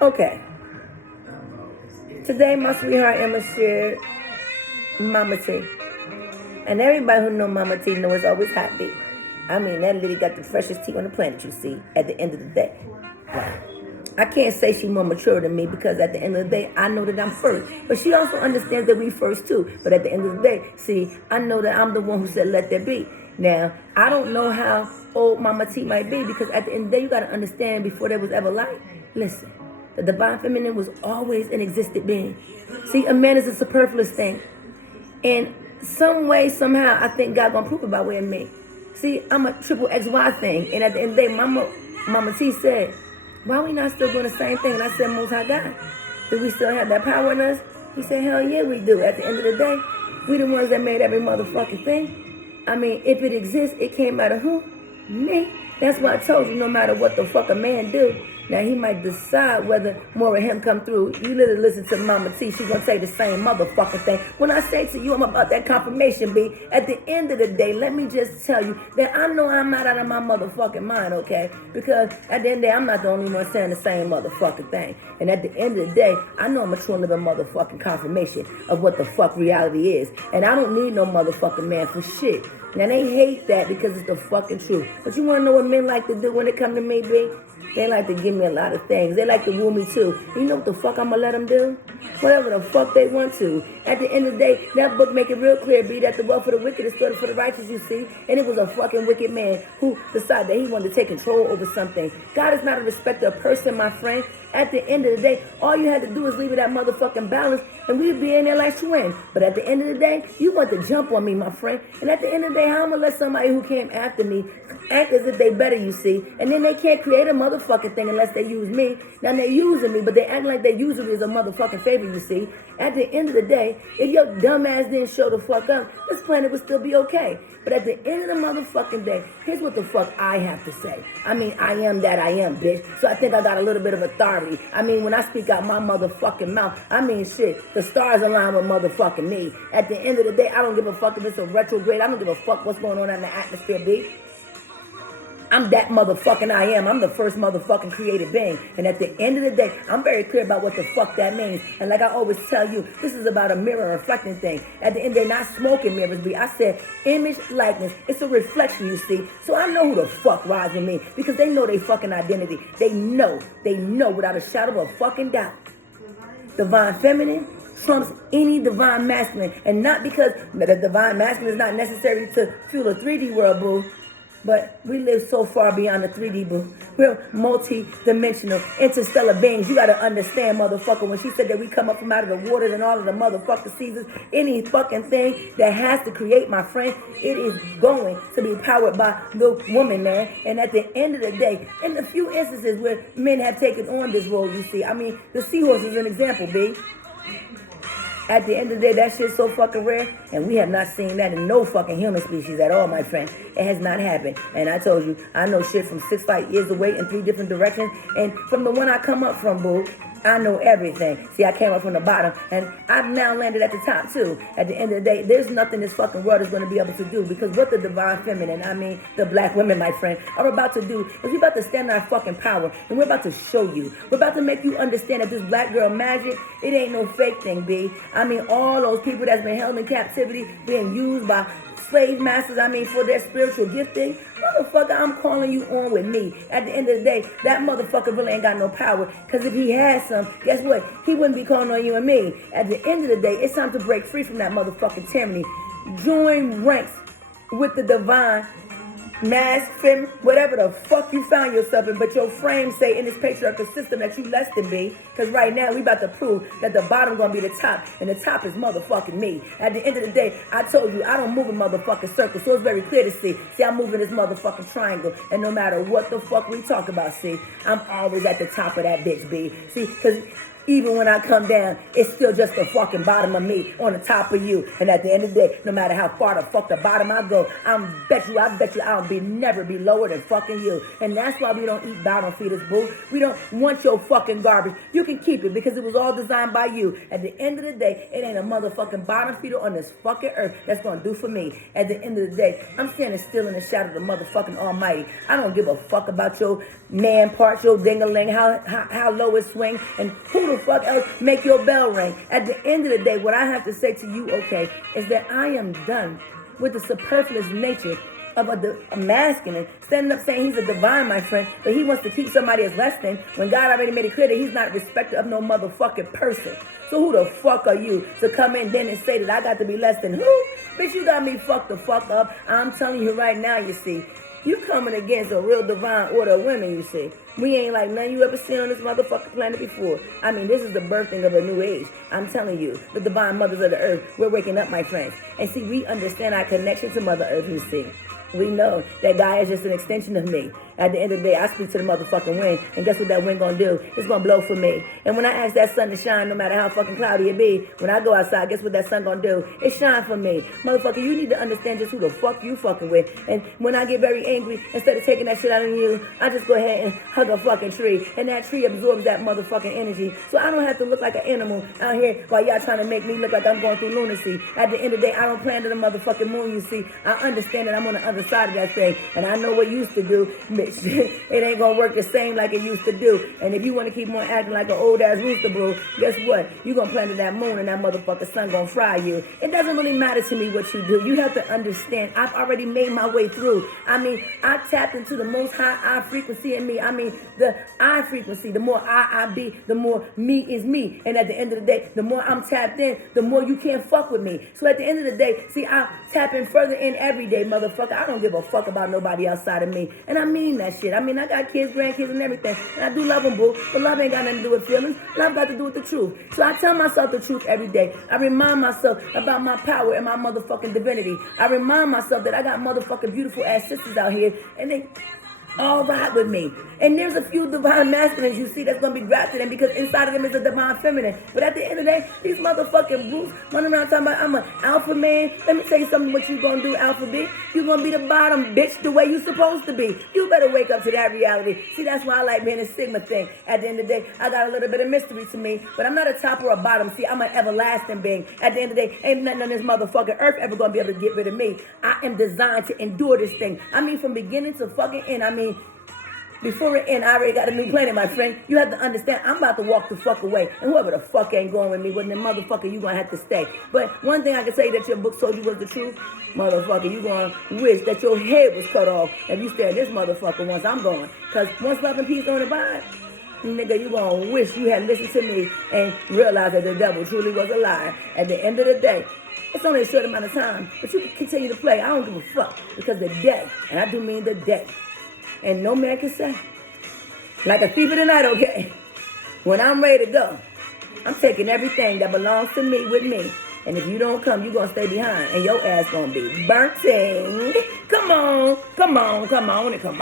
Okay. Today, my sweetheart Emma shared Mama T. And everybody who know Mama T know it's always hot B. I mean, that lady got the freshest tea on the planet, you see, at the end of the day. I can't say she's more mature than me because at the end of the day, I know that I'm first. But she also understands that we first too. But at the end of the day, see, I know that I'm the one who said let there be. Now, I don't know how old Mama T might be because at the end of the day, you got to understand before there was ever light. Listen, the divine feminine was always an existed being. See, a man is a superfluous thing. And some way, somehow, I think God gonna prove it by way of me. See, I'm a triple XY thing. And at the end of the day, Mama T said, why are we not still doing the same thing? And I said, Most High God, do we still have that power in us? He said, hell yeah, we do. At the end of the day, we the ones that made every motherfucking thing. I mean, if it exists, it came out of who? Me. That's why I told you, no matter what the fuck a man do, now he might decide whether more of him come through. You literally listen to Mama T, she's gonna say the same motherfucking thing. When I say to you, I'm about that confirmation, B. At the end of the day, let me just tell you that I know I'm not out of my motherfucking mind, okay? Because at the end of the day, I'm not the only one saying the same motherfucking thing. And at the end of the day, I know I'm a true living motherfucking confirmation of what the fuck reality is. And I don't need no motherfucking man for shit. Now they hate that because it's the fucking truth. But you wanna know what men like to do when it come to me, B? They like to give me a lot of things. They like to woo me too. You know what the fuck I'm gonna let them do? Whatever the fuck they want to. At the end of the day, that book make it real clear, B, that the wealth of the wicked is stored for the righteous, you see. And it was a fucking wicked man who decided that he wanted to take control over something. God is not a respecter of person, my friend. At the end of the day, all you had to do is leave it at motherfucking balance, and we'd be in there like twins. But at the end of the day, you want to jump on me, my friend. And at the end of the day, how I'm gonna let somebody who came after me act as if they better, you see? And then they can't create a motherfucking thing unless they use me. Now they're using me, but they act like they using me as a motherfucking favor, you see? At the end of the day, if your dumb ass didn't show the fuck up, this planet would still be okay. But at the end of the motherfucking day, here's what the fuck I have to say. I mean, I am that I am, bitch. So I think I got a little bit of authority. I mean, when I speak out my motherfucking mouth, I mean shit. The stars align with motherfucking me. At the end of the day, I don't give a fuck if it's a retrograde. I don't give a fuck what's going on in the atmosphere, bitch. I'm that motherfucking I am. I'm the first motherfucking created being. And at the end of the day, I'm very clear about what the fuck that means. And like I always tell you, this is about a mirror reflecting thing. At the end, they're not smoking mirrors, B. I said image likeness. It's a reflection, you see. So I know who the fuck rides with me because they know their fucking identity. They know without a shadow of fucking doubt. Divine feminine trumps any divine masculine. And not because the divine masculine is not necessary to fuel the 3D world, boo. But we live so far beyond the 3D, boo. We're multi-dimensional, interstellar beings. You got to understand, motherfucker, when she said that we come up from out of the waters and all of the motherfucking seasons, any fucking thing that has to create, my friend, it is going to be powered by the woman, man. And at the end of the day, in the few instances where men have taken on this role, you see, I mean, the seahorse is an example, B. At the end of the day, that shit's so fucking rare, and we have not seen that in no fucking human species at all, my friend. It has not happened. And I told you, I know shit from 6 light years away in 3 different directions, and from the one I come up from, boo, I know everything. See, I came up from the bottom, and I've now landed at the top, too. At the end of the day, there's nothing this fucking world is going to be able to do, because what the divine feminine, I mean, the black women, my friend, are about to do is we're about to stand in our fucking power, and we're about to show you. We're about to make you understand that this black girl magic, it ain't no fake thing, B. I mean, all those people that's been held in captivity, being used by slave masters, I mean, for their spiritual gifting. Motherfucker, I'm calling you on with me. At the end of the day, that motherfucker really ain't got no power. Because if he had some, guess what? He wouldn't be calling on you and me. At the end of the day, it's time to break free from that motherfucking tyranny. Join ranks with the divine, mass, fem, whatever the fuck you found yourself in, but your frame say in this patriarchal system that you less than be. Because right now, we about to prove that the bottom gonna be the top, and the top is motherfucking me. At the end of the day, I told you, I don't move in motherfucking circles, so it's very clear to see. See, I'm moving this motherfucking triangle, and no matter what the fuck we talk about, see, I'm always at the top of that bitch, B. See, because Even when I come down, it's still just the fucking bottom of me on the top of you. And at the end of the day, no matter how far the fuck the bottom I go, I bet you I'll never be lower than fucking you. And that's why we don't eat bottom feeders, boo. We don't want your fucking garbage. You can keep it because it was all designed by you. At the end of the day, it ain't a motherfucking bottom feeder on this fucking earth that's gonna do for me. At the end of the day, I'm standing still in the shadow of the motherfucking Almighty. I don't give a fuck about your man parts, your ding-a-ling, how low it swing, and who the fuck else make your bell ring. At the end of the day, what I have to say to you, okay, is that I am done with the superfluous nature of a masculine standing up saying he's a divine, my friend, but he wants to keep somebody as less than when God already made it clear that he's not a respecter of no motherfucking person. So who the fuck are you to come in then and say that I got to be less than who? Bitch, you got me fucked the fuck up. I'm telling you right now, you see. You coming against a real divine order of women, you see. We ain't like none you ever seen on this motherfucking planet before. I mean, this is the birthing of a new age. I'm telling you, the divine mothers of the earth, we're waking up, my friends. And see, we understand our connection to Mother Earth, you see. We know that God is just an extension of me. At the end of the day, I speak to the motherfucking wind. And guess what that wind gonna do? It's gonna blow for me. And when I ask that sun to shine, no matter how fucking cloudy it be, when I go outside, guess what that sun gonna do? It shine for me. Motherfucker, you need to understand just who the fuck you fucking with. And when I get very angry, instead of taking that shit out of you, I just go ahead and hug a fucking tree. And that tree absorbs that motherfucking energy. So I don't have to look like an animal out here while y'all trying to make me look like I'm going through lunacy. At the end of the day, I don't plan to the motherfucking moon, you see. I understand that I'm on the other side of that thing. And I know what used to do, bitch. It ain't gonna work the same like it used to do. And if you want to keep on acting like an old ass rooster brew, guess what? You gonna plan to that moon and that motherfucker sun gonna fry you. It doesn't really matter to me what you do. You have to understand, I've already made my way through. I mean, I tapped into the most high I frequency in me. I mean, the I frequency. The more I be, the more me is me. And at the end of the day, the more I'm tapped in, the more you can't fuck with me. So at the end of the day, see, I tap in further in every day, motherfucker. I don't give a fuck about nobody outside of me. And I mean that shit. I mean, I got kids, grandkids, and everything. And I do love them, boo. But love ain't got nothing to do with feelings. Love got to do with the truth. So I tell myself the truth every day. I remind myself about my power and my motherfucking divinity. I remind myself that I got motherfucking beautiful ass sisters out here. And they all ride with me. And there's a few divine masculines you see that's going to be grafted in because inside of them is a divine feminine. But at the end of the day, these motherfucking brutes running around talking about I'm an alpha man. Let me tell you something what you going to do, alpha B. You're going to be the bottom bitch the way you supposed to be. You better wake up to that reality. See, that's why I like being a Sigma thing. At the end of the day, I got a little bit of mystery to me, but I'm not a top or a bottom. See, I'm an everlasting being. At the end of the day, ain't nothing on this motherfucking earth ever going to be able to get rid of me. I am designed to endure this thing. I mean, from beginning to fucking end. I mean, before it end, I already got a new planet, my friend. You have to understand, I'm about to walk the fuck away. And whoever the fuck ain't going with me, well, then motherfucker, you gonna have to stay. But one thing I can say that your book told you was the truth, motherfucker, you gonna wish that your head was cut off if you stay in this motherfucker once I'm going. Because once love and peace don't abide, nigga, you gonna wish you had listened to me and realized that the devil truly was a liar. At the end of the day, it's only a short amount of time, but you can continue to play. I don't give a fuck. Because the day, and I do mean the day, and no man can say, like a thief in the night, okay? When I'm ready to go, I'm taking everything that belongs to me with me. And if you don't come, you're going to stay behind. And your ass going to be burnt. Come on, come on, come on, and come on.